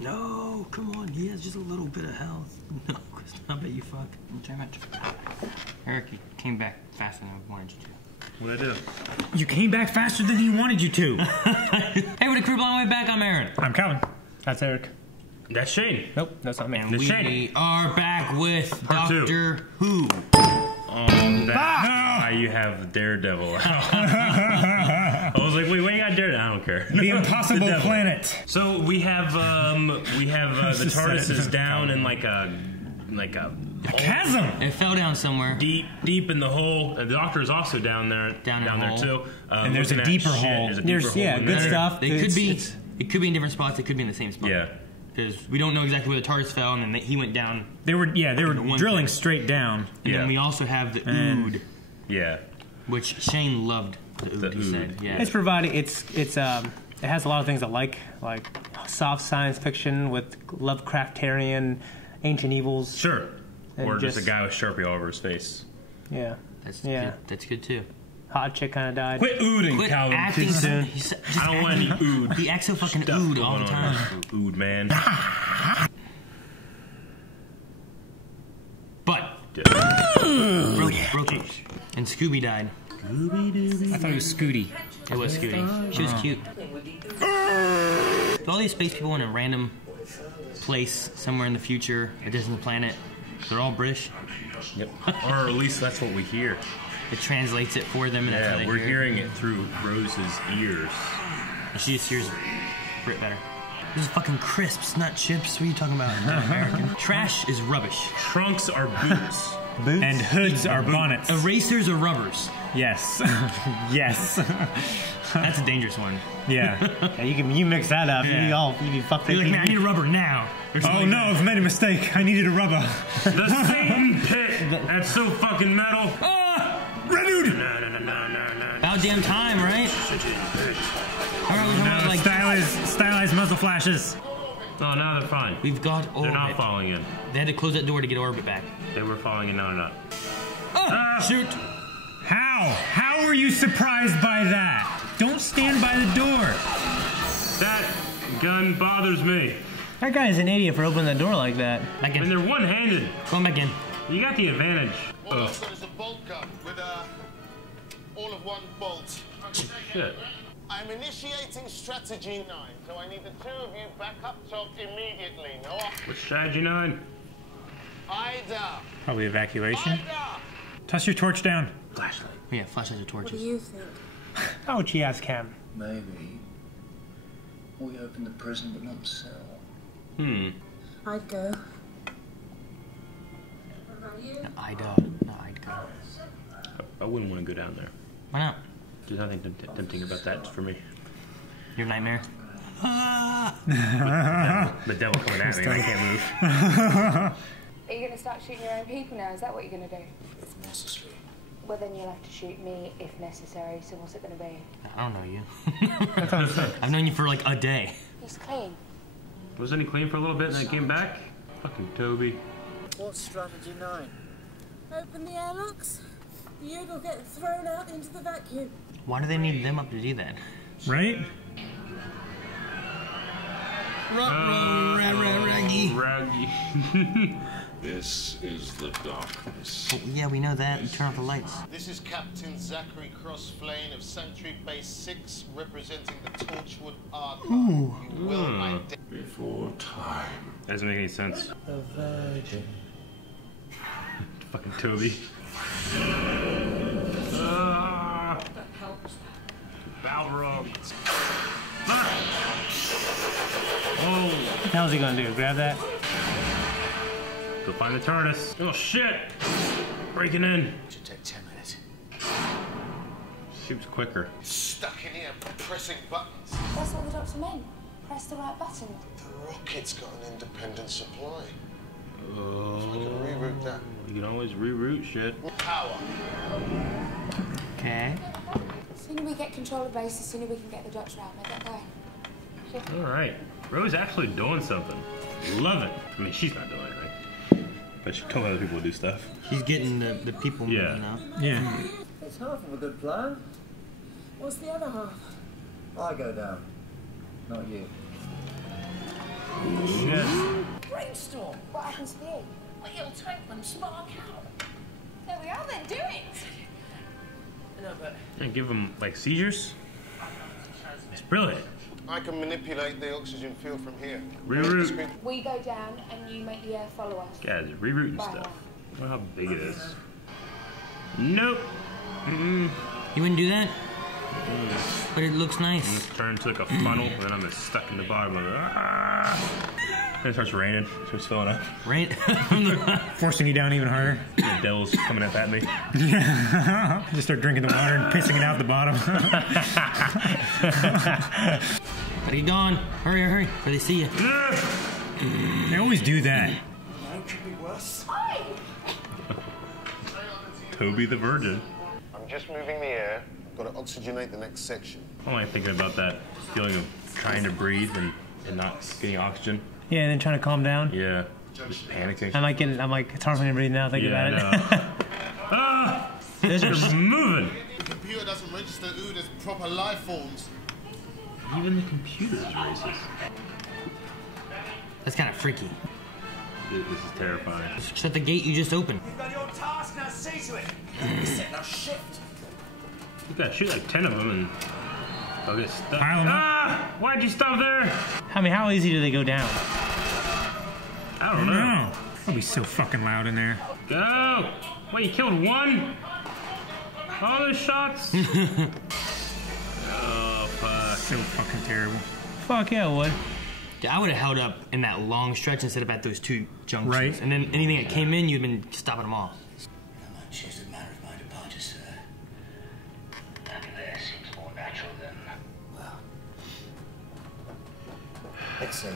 No, come on. He has just a little bit of health. No, I bet you fuck. Damn it. Eric, you came back faster than I wanted you to. What'd I do? You came back faster than he wanted you to. Hey, we're the crew blowing way back. I'm Aaron. I'm Calvin. That's Eric. That's Shane. Nope, that's not me. And we Shane. are back with Part Doctor Who. You have Daredevil. I was like, wait, when you got Daredevil? I don't care. The Impossible Planet. So we have the TARDIS is down in like a chasm. It fell down somewhere. Deep in the hole. The Doctor is also down there too. And there's a deeper hole. There's good stuff. It could be in different spots. It could be in the same spot. Yeah. Because we don't know exactly where the TARDIS fell, and then he went down. They were drilling straight down. And then we also have the Ood. Yeah. Which Shane loved. The Ood, he said. Yeah. It's providing. It has a lot of things I like soft science fiction with Lovecraftian ancient evils. Sure. Or just a guy with Sharpie all over his face. Yeah. That's good too. Hot chick kind of died. Quit ooding, Calvin. Too soon. I don't want any ood. He acts so fucking ood all the time. Ood, man. But broke it. And Scooby died. I thought it was Scooty. It was Scooty. She was cute. All these space people in a random place somewhere in the future, a distant planet, they're all British. Yep. Or at least that's what we hear. It translates it for them, and that's how they we're hear hearing it through Rose's ears. And she just hears Brit better. This is fucking crisps, not chips. What are you talking about, American? Trash is rubbish. Trunks are boots. And hoods are bonnets. Erasers are rubbers. Yes. Yes. That's a dangerous one. Yeah, you mix that up. Yeah. You fucked it. You're like, man, I need a rubber now. Oh no, I've made a mistake. I needed a rubber. The Satan pit. That's so fucking metal. Red dude. About damn time, right? No, stylized muzzle flashes. Oh, now they're fine. We've got Orbit. They're not falling in. They had to close that door to get Orbit back. They were falling in, now they're not. Shoot! How? How are you surprised by that? Don't stand by the door. That gun bothers me. That guy is an idiot for opening the door like that. Back in. And they're one-handed. Going back in. You got the advantage. All I've got is a bolt gun with all of one bolt. Shit. I'm initiating strategy 9, so I need the two of you back up top immediately. No off. What's strategy 9? Ida! Probably evacuation. Ida! Toss your torch down. Flashlight. Yeah, flashlights or torches. What do you think? How would she ask Cam? Maybe. We open the prison but not the cell. I'd go. No, I'd go. I wouldn't want to go down there. Why not? There's nothing tempting about that for me. Your nightmare? The devil coming at me and I can't move. Are you going to start shooting your own people now? Is that what you're going to do? If necessary. Well, then you'll have to shoot me if necessary. So what's it going to be? I don't know you. I've known you for like a day. He's clean. Wasn't he clean for a little bit and then came back? Fucking Toby. What's strategy 9? Open the airlocks. The Ood will get thrown out into the vacuum. Why do they need them up to do that? Right? Raggy. Raggy. This is the darkness. Oh, yeah, we know that. You turn off the lights. This is Captain Zachary Crossflane of Sanctuary Base 6, representing the Torchwood Archive. You will identify. Before time. That doesn't make any sense. A virgin. Fucking Toby. Balrog. Oh. What the hell is he gonna do? Grab that? Go find the TARDIS. Oh shit! Breaking in. Should take 10 minutes. Seems quicker. Stuck in here pressing buttons. That's what the doctor meant. Press the right button. The rocket's got an independent supply. Oh. So I can reroute that. You can always reroute shit. Power. Okay. The sooner we get control of base, the sooner we can get the doctor out. Make that go. Alright. Rose actually doing something. Love it. I mean, she's not doing anything. But she told other people to do stuff. She's getting the people moving now. Yeah. It's half of a good plan. What's the other half? I go down. Not you. Shit. Brainstorm. What happens to the egg? Well, it'll tank them, spark out. There we are then, do it! No, but And give them like seizures. It's brilliant. I can manipulate the oxygen field from here. Reroute. We go down and you make the air follow us. Guys, rerouting Bye. stuff. Look how big it is. Nope. You wouldn't do that? But it looks nice. It's turned into like a funnel, and then I'm just stuck in the bottom of it. Then it starts raining, starts filling up. Right? Forcing you down even harder. The devil's coming up at me. Just start drinking the water and pissing it out the bottom. Gotta get going. Hurry, hurry, before they see you. They always do that. Toby the Virgin. I'm just moving the air. Got to oxygenate the next section. I'm like thinking about that feeling of trying to breathe and not getting oxygen. Yeah, and then trying to calm down. Yeah, just panicking. I'm like, it's hard for me to breathe now thinking Yeah, about it. Ah! They're moving. The computer doesn't register ood as proper life forms. Even the computer is racist. That's kind of freaky. This is terrifying. Shut the gate you just opened. You've done your task, now see to it. Now shift. You gotta shoot like 10 of them and they'll get stuck. Pile 'em up. Ah! Why'd you stop there? I mean, how easy do they go down? I don't know. No. It'll be so fucking loud in there. Go! Wait, you killed one? All those shots? Oh, fuck. So fucking terrible. Fuck yeah, it would. I would have held up in that long stretch instead of at those two junctions. Right. And then anything that came in, you'd been stopping them all. How much is the manner of my departure, sir? That there seems more natural than, well, let's say,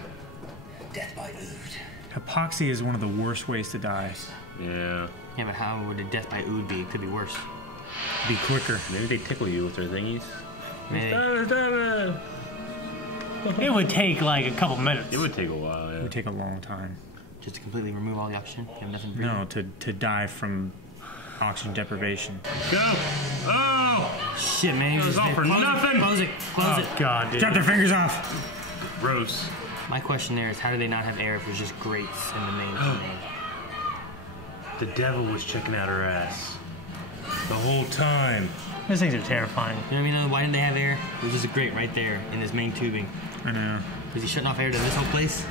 death by ood. Epoxy is one of the worst ways to die. Yeah. Yeah, but how would a death by ood be? It could be worse. Be quicker. Maybe they tickle you with their thingies. Maybe. Stop it. It would take like a couple minutes. It would take a while, yeah. It would take a long time. Just to completely remove all the oxygen? You have nothing to breathe? No, to die from oxygen deprivation. Go! Oh! Shit, man. It was all for nothing! Close it. Close it. God, dude. Chop their fingers off. Gross. My question there is, how do they not have air if there's just grates in the main thing? The devil was checking out her ass. The whole time. Those things are terrifying. You know what I mean? Why didn't they have air? There's just a grate right there in this main tubing. I know. Was he shutting off air to this whole place?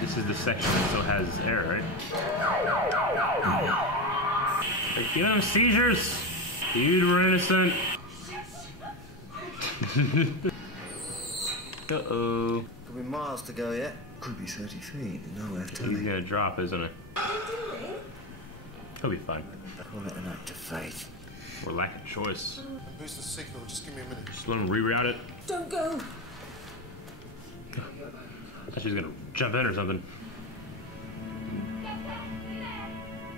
This is the section that still has air, right? Like, give him seizures! You were innocent. Uh-oh. Could be miles to go yet. Could be 30 feet. No left to He's me. gonna drop, isn't it? He'll be fine. Call it an act of faith. Or lack of choice. Boost the signal. Just give me a minute. Just let him reroute it. Don't go. I thought she was gonna jump in or something.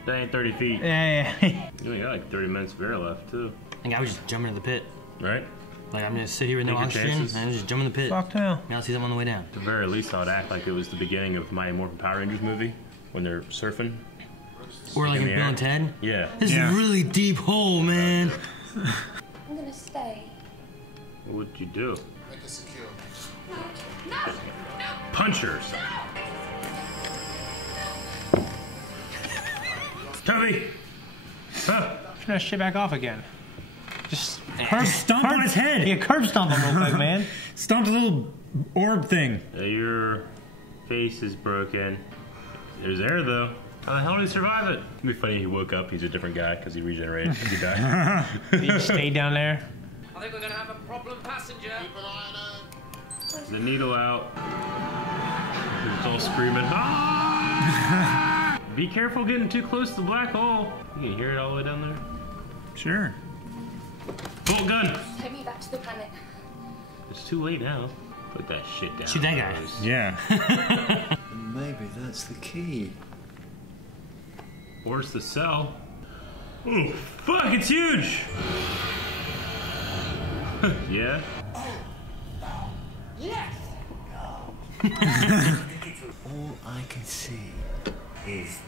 That ain't 30 feet. Yeah. You only got like 30 minutes of air left, too. I think I was just jumping in the pit. Right? Like, I'm gonna sit here with no Take your oxygen, chances. and just jump in the pit. Fuck no. Now I'll see them on the way down. At the very least, I would act like it was the beginning of my Morphin Power Rangers movie when they're surfing. Or like in the Bill air. and Ted. Yeah. This is a really deep hole, man. I'm gonna stay. What would you do? Make it secure. No! Punch her. Toby! Huh? Turn that shit back off again. Just Stomp on his head. Yeah, curb stomp him real quick, man. Stomp the little orb thing. Your face is broken. There's air, though. How the hell did he survive it? It'd be funny if he woke up, he's a different guy because he regenerated. He died. He just stayed down there. I think we're gonna have a problem passenger. Keep an eye on her. The needle out. It's all screaming. Ah! Be careful getting too close to the black hole. You can hear it all the way down there. Sure. Bolt gun! Take me back to the planet. It's too late now. Put that shit down. Shoot that guy. Rose. Yeah. Maybe that's the key. Where's the cell? Oh, fuck, it's huge! Yeah? Yes! All I can see is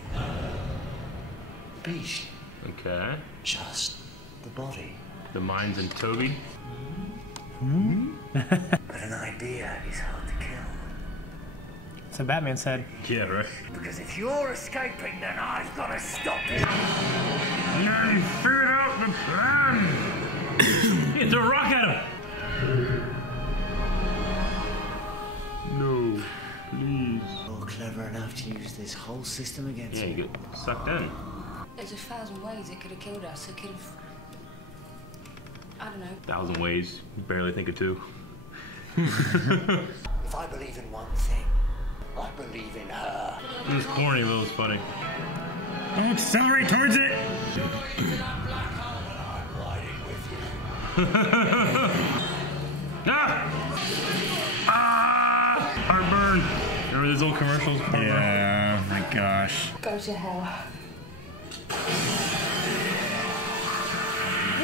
beast. Okay. Just the body. The mind's in Toby. But an idea is hard to kill. So Batman said. Yeah, right. Because if you're escaping, then I've got to stop you. Now you figured out the plan. Yeah, throw a rock at him. No, please. You're clever enough to use this whole system against Yeah, me. you get sucked in. There's 1,000 ways it could have killed us. It could have. I don't know. 1,000 ways. You barely think of two. If I believe in one thing, I believe in her. It was corny, but it was funny. Don't accelerate towards it. I'm riding with you. Heartburn. Remember those old commercials? Yeah, oh my gosh. Go to hell.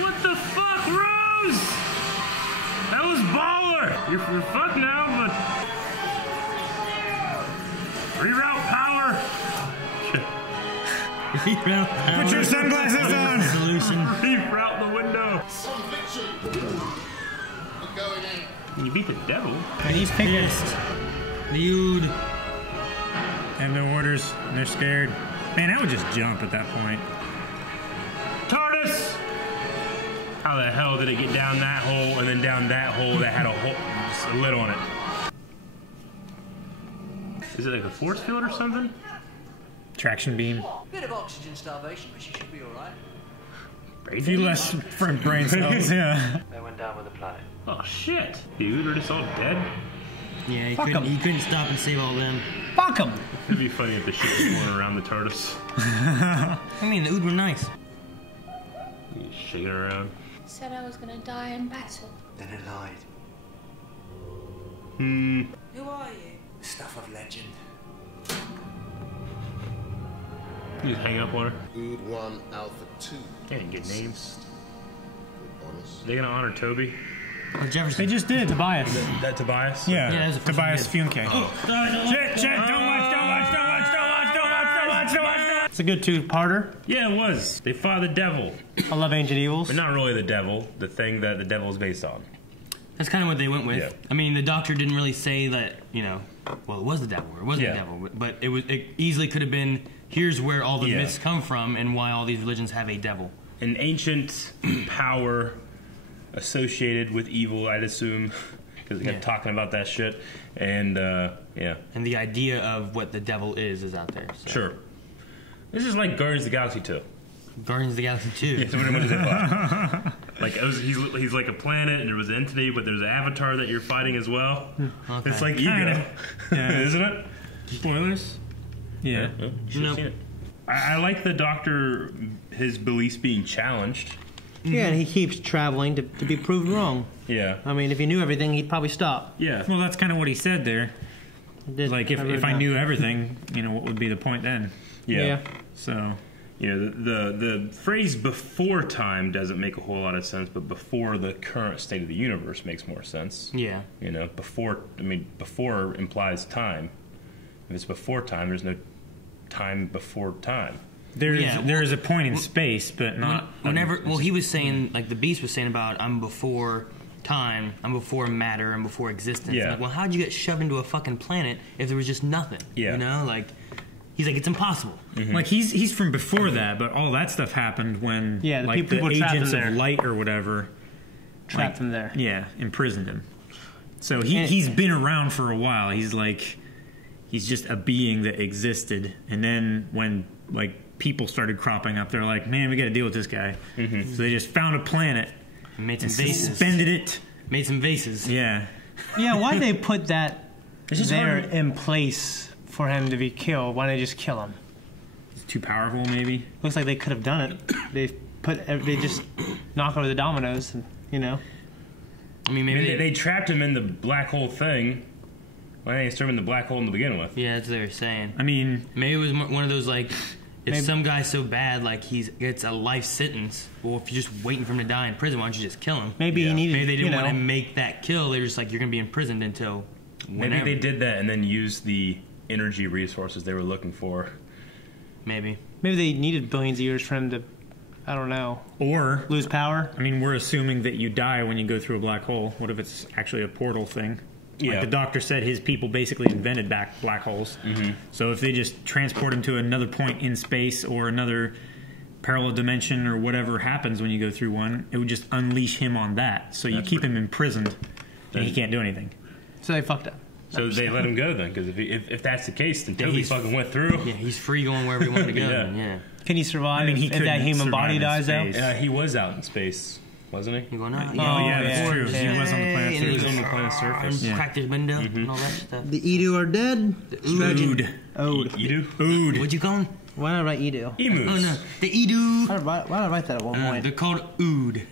What the fuck, Rose? That was baller. You're fucked now, but reroute power. Reroute power. Put your sunglasses on. Solution. Reroute the window. Conviction. We're going in. You beat the devil. And he's picking. Dude. Have no orders. And they're scared. Man, I would just jump at that point. TARDIS! How the hell did it get down that hole and then down that hole that had a hole, just a lid on it? Is it like a force field or something? Traction beam. Bit of oxygen starvation, but she should be alright. A few less from brain cells, yeah. They went down with the planet. Oh shit, dude, we're just all dead? Yeah, he Fuck couldn't, 'em. he couldn't stop and save all of them. Fuck him! It'd be funny if the shit was going around the TARDIS. I mean, the Ood were nice. You shaking around. Said I was gonna die in battle. Then it lied. Who are you? Stuff of legend. You just hang up on her. Ood 1 Alpha 2. Can't get names. Honest. They gonna honor Toby? Oh, Jefferson. They just did. Tobias. That Tobias? Yeah, Yeah, that was the first Tobias one Funke. Shit, Shit, don't watch. It's a good two-parter. Yeah, it was. They fought the devil. I love Ancient Evils. But not really the devil, the thing that the devil is based on. That's kind of what they went with. Yeah. I mean, the doctor didn't really say that, you know, well, it was the devil or it wasn't Yeah. the devil, but it easily could have been, here's where all the Yeah. myths come from and why all these religions have a devil. An ancient power associated with evil, I'd assume, because they kept Yeah. talking about that shit. And, yeah. And the idea of what the devil is out there. So. Sure. This is like Guardians of the Galaxy 2. Guardians of the Galaxy 2. Yeah, so what did they fought? Like, he's like a planet, and there was an entity, but there's an avatar that you're fighting as well. Okay. It's like Ego. Yeah. Isn't it? Spoilers? Yeah. You should have Nope. seen it. I like the Doctor, his beliefs being challenged. Yeah, and he keeps traveling to be proved wrong. Yeah. I mean, if he knew everything, he'd probably stop. Yeah. Well, that's kind of what he said there. Like, if I knew everything, you know, what would be the point then? Yeah. So, You know, the phrase before time doesn't make a whole lot of sense, but before the current state of the universe makes more sense. Yeah. You know, before implies time. If it's before time, there's no time before time. there Yeah, is a point in space, but not... Whenever, well, he was saying, like the Beast was saying about, I'm before time, I'm before matter, I'm before existence. Yeah. Like, well, how'd you get shoved into a fucking planet if there was just nothing? Yeah. You know, like, he's like, it's impossible. Like, he's from before that, but all that stuff happened when, Yeah, the like, people the trapped agents him of there. light or whatever... Trapped him there. Yeah, imprisoned him. So he's been around for a while. He's just a being that existed. And then when, like, people started cropping up, they're like, man, we got to deal with this guy. Mm-hmm. So they just found a planet Made some and vases. suspended it. Made some vases. Yeah. Yeah, why'd they put that It's just there hard. in place for him to be killed? Why didn't they just kill him? It's too powerful, maybe. Looks like they could have done it. They just knock over the dominoes, and, you know. I mean, I maybe mean, they trapped him in the black hole thing. Why didn't they throw him in the black hole to begin with? yeah, that's what they were saying. I mean, Maybe it was one of those, like, if Maybe- some guy's so bad, like, he gets a life sentence, well, if you're just waiting for him to die in prison, why don't you just kill him? Maybe he needed, Maybe they didn't you know, want to make that kill. They're just like, you're going to be imprisoned until Maybe whenever. they did that and then used the energy resources they were looking for. Maybe. maybe they needed billions of years for him to, I don't know, or, lose power. I mean, we're assuming that you die when you go through a black hole. What if it's actually a portal thing? Like the doctor said, his people basically invented black holes. So if they just transport him to another point in space or another parallel dimension or whatever happens when you go through one, it would just unleash him on that. So you keep him imprisoned, and he can't do anything. So they fucked up. So they let him go then, because if that's the case, then Toby fucking went through. Yeah, he's free going wherever he wanted to go. Yeah. Can he survive? I mean, he if that human body dies out? He was out in space, wasn't he? You going out? That's true. Yeah. He was on the planet And he was surface. on the planet's surface. Yeah. Cracked his window and all that stuff. The Edu are dead. Ood. Edu? What'd you call him? Why did I write Edu? Emus. Oh no, the Edu. Why did I write that at one point? They're called Ood.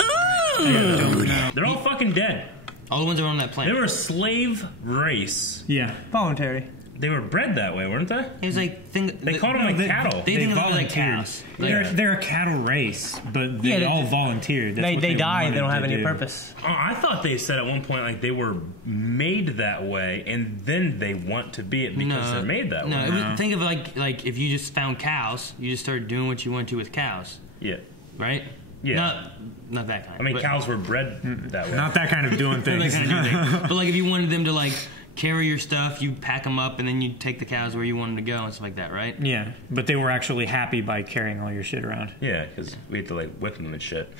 They're all fucking dead. All the ones that were on that They planet. were a slave race. Yeah. Voluntary. They were bred that way, weren't they? It was like They called them like cattle. They think of it like cows. They're a cattle race, but they all volunteered. That's what They die. wanted They don't to have any do. purpose. Oh, I thought they said at one point like they were made that way, and then they want to be it because they're made that way. No, it was, think of it like if you just found cows, you just started doing what you want to with cows, Yeah. right? Yeah. Not that kind. I mean, but, cows were bred that way. Not that kind of doing not things. that kind of thing. But like if you wanted them to like carry your stuff, you pack them up, and then you take the cows where you want them to go and stuff like that, right? Yeah, but they were actually happy by carrying all your shit around. Yeah, because we had to like whip them and shit.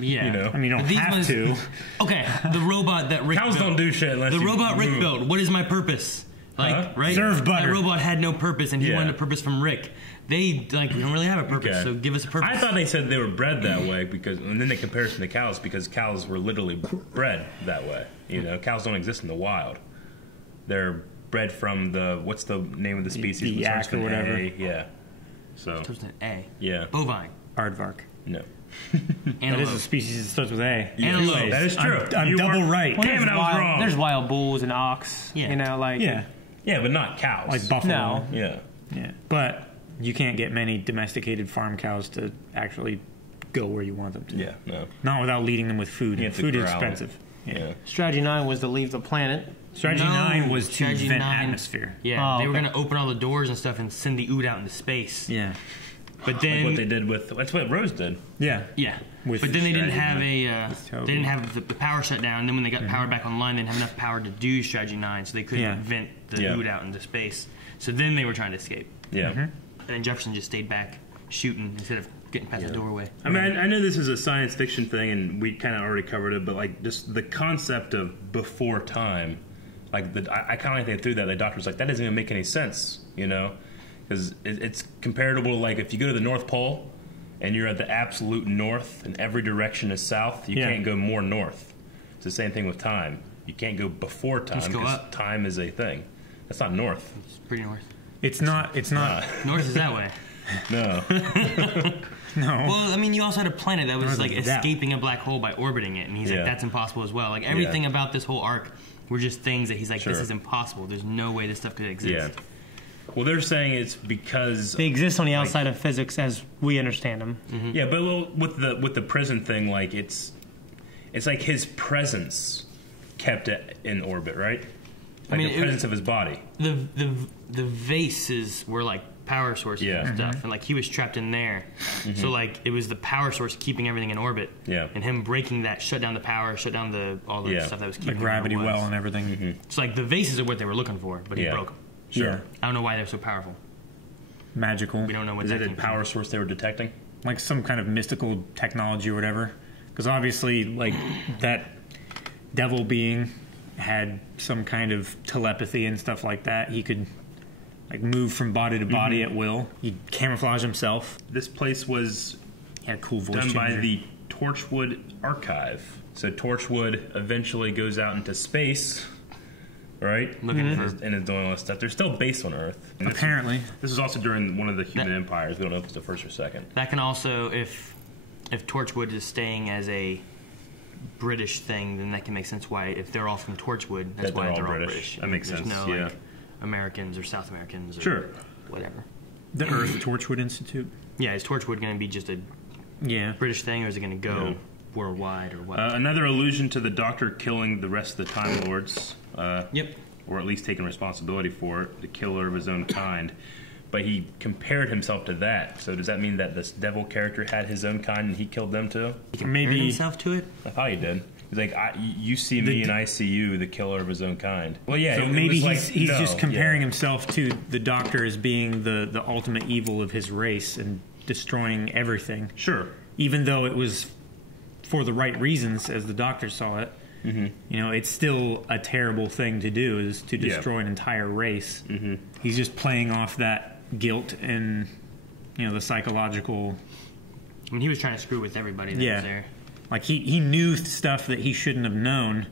Yeah. You know? I mean, you don't These have ones- to. Okay, the robot that Rick Cows built. don't do shit unless The you robot Rick move. built. What is my purpose? Like, Huh? right? Serve butter. That robot had no purpose, and he Yeah. wanted a purpose from Rick. They like we don't really have a purpose, Okay. so give us a purpose. I thought they said they were bred that way because, and then they comparison to cows because cows were literally bred that way. You know, cows don't exist in the wild. They're bred from what's the name of the species? The Which starts yak or with whatever. A? Yeah. So Starts with an A. yeah, Bovine. Aardvark. no. That Antelope. is a species that starts with A. Antelope. That is true. I'm You double were- right. Damn it, I was wrong. There's wild bulls and ox. Yeah. You know, like Yeah, Yeah, but not cows. like buffalo. No. Yeah. Yeah, but you can't get many domesticated farm cows to actually go where you want them to. Yeah. No. Not without leading them with food. You have to Food is corral it. expensive. Yeah. Strategy 9 was to leave the planet. Strategy No, 9 was to Strategy vent 9 atmosphere. Yeah, Oh, they were okay. gonna open all the doors and stuff and send the Ood out into space. Yeah. But then, Like what they did with that's what Rose did. Yeah. yeah. With But then they didn't Strategy have With they Toby. didn't have the power shut down. And then when they got power back online, they didn't have enough power to do Strategy 9, so they couldn't Yeah. vent the Yeah. Ood out into space. So then they were trying to escape, Yeah. and then Jefferson just stayed back shooting instead of getting past the doorway. I mean, I know this is a science fiction thing, and we kind of already covered it, but like just the concept of before time, like I kind of like they threw that. The doctor's like, that doesn't even make any sense, you know, because it's comparable to like if you go to the North Pole and you're at the absolute north and every direction is south, you Yeah. can't go more north. It's the same thing with time. You can't go before time Just go because up. time is a thing. That's not north. It's pretty north. It's not. North is that way. No. No. Well, I mean, you also had a planet that was North like is that. escaping a black hole by orbiting it, and he's Yeah. like, that's impossible as well. Like everything about this whole arc were just things that he's like, this Sure. is impossible. There's no way this stuff could exist. Yeah. Well, they're saying it's because They exist on the outside of physics as we understand them. yeah, but well, with the prison thing, like it's like his presence kept it in orbit, right? Like mean, the it- presence of his body. The vases were like power sources Yeah. and stuff, and like he was trapped in there. So like it was the power source keeping everything in orbit. Yeah. And him breaking that shut down the power, shut down all the Yeah. stuff that was the keeping gravity where it was. well and everything. It's like the vases are what they were looking for, but he Yeah. broke them. Sure. Yeah. I don't know why they're so powerful. Magical. We don't know what Is that it a came power source they were detecting? Like some kind of mystical technology or whatever. Because obviously, like, that devil being had some kind of telepathy and stuff like that. He could, like, move from body to body at will. He'd camouflage himself. This place was He had a cool voice done by changer. the Torchwood Archive. So Torchwood eventually goes out into space, right? Looking for- and is doing all this stuff. They're still based on Earth. And Apparently. This was also during one of the human empires. We don't know if it's the first or second. That can also, if Torchwood is staying as a British thing, then that can make sense why, if they're all from Torchwood, that's That why they're they're all all British. British. That makes There's sense, no yeah. like Americans or South Americans or Sure. whatever. The Earth Torchwood Institute. Yeah, is Torchwood going to be just a Yeah. British thing, or is it going to go Yeah. worldwide, or what? Another allusion to the Doctor killing the rest of the Time Lords. Yep. Or at least taking responsibility for it, the killer of his own kind. But he compared himself to that. So does that mean that this devil character had his own kind and he killed them too? Maybe himself to it. I thought he did. He's like, you see me and I see you, the killer of his own kind. Well, yeah. So it maybe was he's like, just comparing himself to the Doctor as being the ultimate evil of his race and destroying everything. Sure. Even though it was for the right reasons, as the Doctor saw it. Mm-hmm. You know, it's still a terrible thing to do, is to destroy an entire race. Mm-hmm. He's just playing off that guilt and, you know, the psychological... I mean, he was trying to screw with everybody that was there. Like, he knew stuff that he shouldn't have known,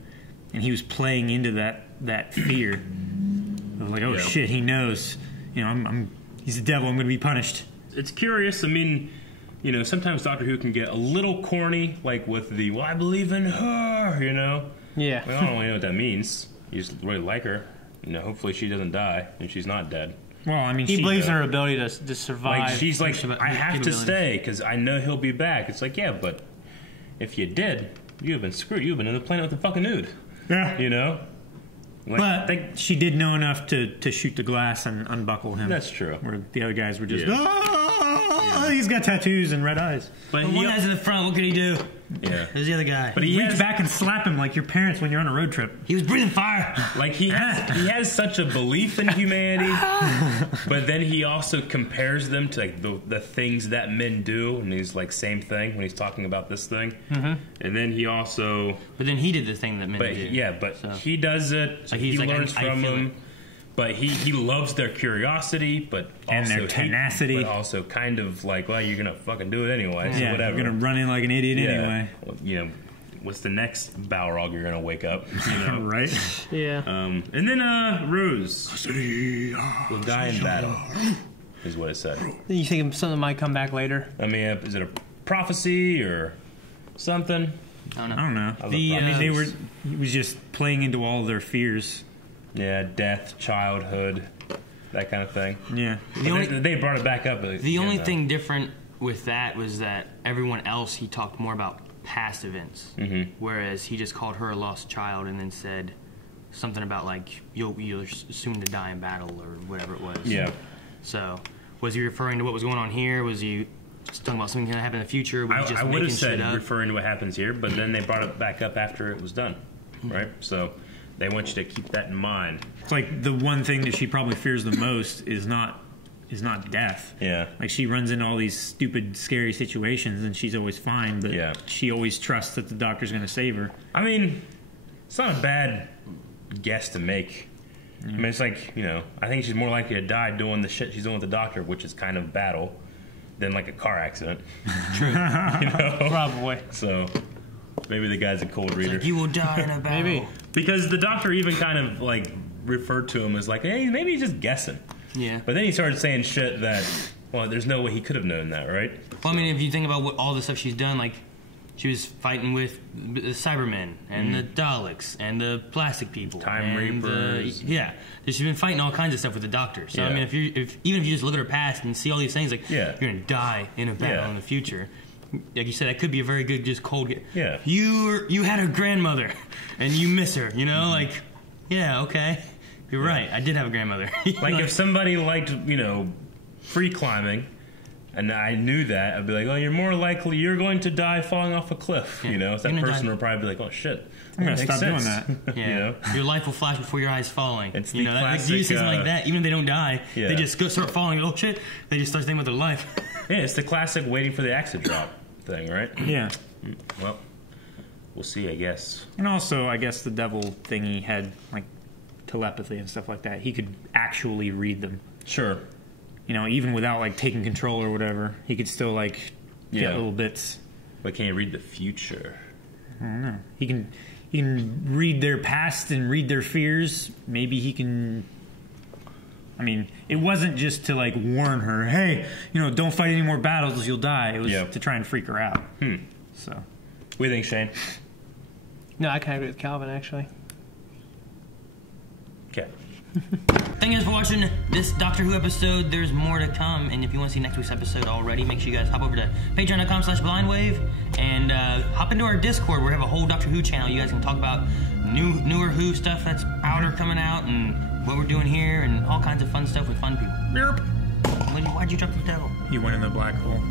and he was playing into that fear. It was like, oh, shit, he knows. You know, he's the devil, I'm going to be punished. It's curious. I mean, you know, sometimes Doctor Who can get a little corny, like with the, well, I believe in her, you know? Yeah. I don't really know what that means. You just really like her. You know, hopefully she doesn't die, and she's not dead. Well, I mean, he believes in her ability to survive. Like, she's like, I have to stay, because I know he'll be back. It's like, yeah, but... if you did, you have been screwed. You have been in the planet with the fucking nude. Yeah. You know? Like, but she did know enough to shoot the glass and unbuckle him. That's true. Where the other guys were just, he's got tattoos and red eyes. But one guy's in the front, what could he do? Yeah. There's the other guy. But he reached back and slap him like your parents when you're on a road trip. He was breathing fire. Like, he has such a belief in humanity, but then he also compares them to, like, the things that men do, and he's like, same thing when he's talking about this thing. Mm-hmm. And then he also... But then he did the thing that men do. Yeah, but he does it, so he learns from them. But he loves their curiosity, but and also their tenacity. But also kind of like, well, you're gonna fucking do it anyway, so whatever. You're gonna run in like an idiot anyway. Well, you know, what's the next Balrog you're gonna wake up? You know? Right? Yeah. And then Rose will die in battle, is what it said. You think something might come back later? I mean, is it a prophecy or something? I don't know. I mean, he was just playing into all of their fears. Yeah, death, childhood, that kind of thing. Yeah. They brought it back up. The only thing different with that was that everyone else, he talked more about past events. Mm-hmm. Whereas he just called her a lost child and then said something about, like, you're soon to die in battle or whatever it was. Yeah. So, was he referring to what was going on here? Was he just talking about something going to happen in the future? I would have said referring to what happens here, but then they brought it back up after it was done. Mm-hmm. Right? So... they want you to keep that in mind. It's like the one thing that she probably fears the most is not death. Yeah. Like, she runs into all these stupid, scary situations, and she's always fine, but she always trusts that the Doctor's going to save her. I mean, it's not a bad guess to make. I mean, it's like, you know, I think she's more likely to die doing the shit she's doing with the Doctor, which is kind of battle, than like a car accident. True. You know? Probably. So... maybe the guy's a cold reader. Like, you will die in a battle. Maybe. Because the Doctor even kind of, like, referred to him as, like, hey, maybe he's just guessing. Yeah. But then he started saying shit that, well, there's no way he could have known that, right? Well, I mean, if you think about all the stuff she's done, like, she was fighting with the Cybermen and the Daleks and the plastic people. Time Reapers. She's been fighting all kinds of stuff with the Doctor. So, I mean, even if you just look at her past and see all these things, like, you're going to die in a battle in the future. Like you said, that could be a very good, just cold. Yeah. You had a grandmother, and you miss her. You know, like, yeah, okay, you're right. I did have a grandmother. Like if somebody liked, you know, free climbing, and I knew that, I'd be like, oh, you're more likely you're going to die falling off a cliff. You know, so that person would probably be like, oh shit, I'm gonna stop doing that. Yeah. You know? Your life will flash before your eyes falling. It's you know, classic, like, something like that. Even if they don't die, they just start falling. Oh shit! They just start thinking about their life. Yeah, it's the classic waiting for the axe to drop thing, right? Yeah. Well, we'll see, I guess. And also, I guess the devil thingy had, like, telepathy and stuff like that. He could actually read them. Sure. You know, even without, like, taking control or whatever, he could still, like, get little bits. But can he read the future? I don't know. He can read their past and read their fears. Maybe he can... I mean, it wasn't just to, like, warn her, hey, you know, don't fight any more battles, you'll die. It was to try and freak her out. So, what do you think, Shane? No, I kind of agree with Calvin, actually. Okay. Thank you guys for watching this Doctor Who episode. There's more to come, and if you want to see next week's episode already, make sure you guys hop over to patreon.com/blindwave and hop into our Discord where we have a whole Doctor Who channel. You guys can talk about newer Who stuff that's out or coming out, and what we're doing here, and all kinds of fun stuff with fun people. Why'd you drop the devil? He went in the black hole.